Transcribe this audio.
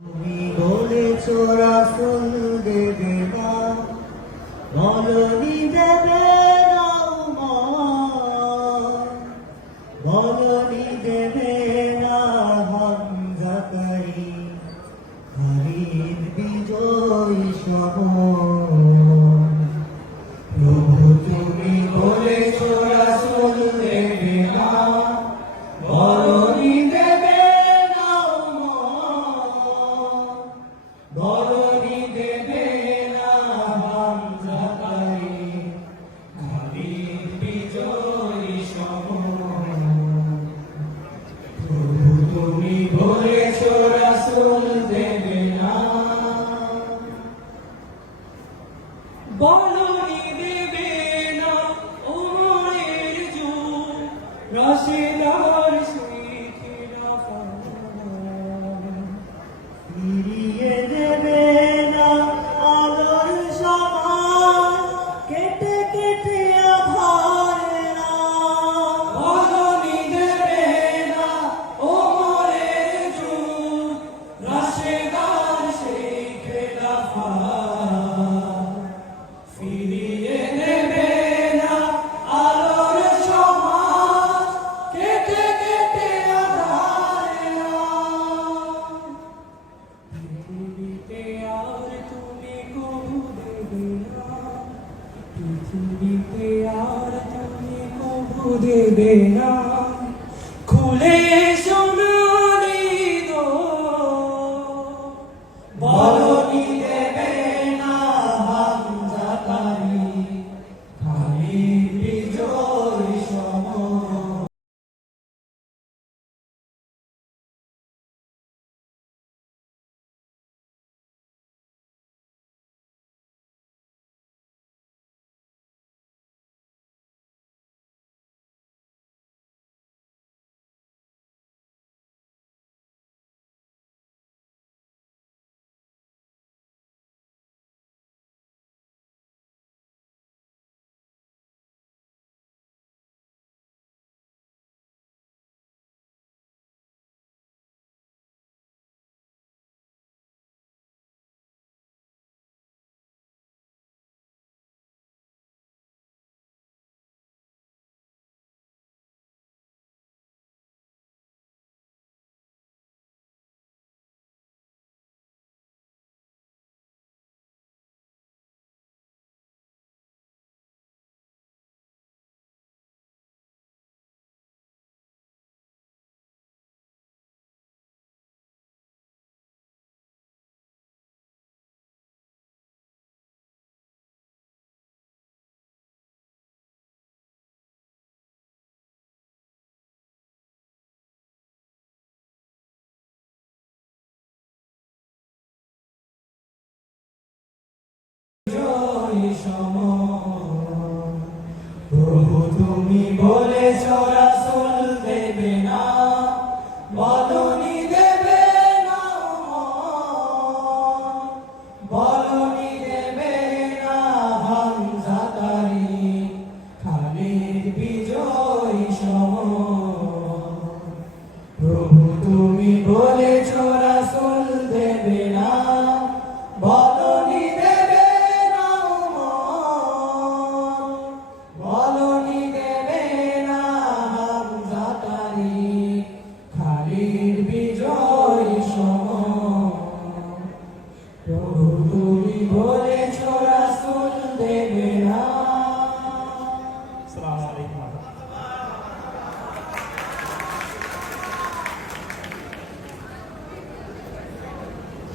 তুমি বলেছো রাসূল দেবে না, বলনি দেবে না উমর, বলনি দেবে না হামজাকারী, খালিদ বিজয়ী সমর। প্রভু তুমি বলেছো রাসূল দেবে না, বলনি দেবে না উমর, বলনি দেবে না হামজাকারী, খালিদ বিজয়ী সমর। প্রভু তুমি বলেছো রাসূল দেবে না, বলনি দেবে না উমরের যুগ, রাশেদার সেই খিলাফত। ফিরিয়ে দেবে না আলোর সমাজ, কেটে কেটে আধারের রাত। বলনি দেবে না উমরের যুগ, রাশেদার সেই খিলাফত। ফিরিয়ে দেবে না আলোর সমাজ, কেটে কেটে আধারের রাত। পৃথিবীতে আর তুমি কবু দেবে না, পৃথিবীতে আর তুমি কবু দেবে না, খুলে সোনালি দোর। বলনি দেবে না হামজাকারী, খালিদ বিজয়ী সমর। বিজয়ী সমর। প্রভু তুমি বলেছো রাসূল দেবে না, বলনি দেবে না উমর, বলনি দেবে না হামজাকারী, খালিদ বিজয়ী সমর। প্রভু তুমি বলেছো রাসূল দেবে না, বলনি দেবে না উমর, বলনি দেবে না হামজাকারী, খালিদ বিজয়ী সমর। প্রভু তুমি বলে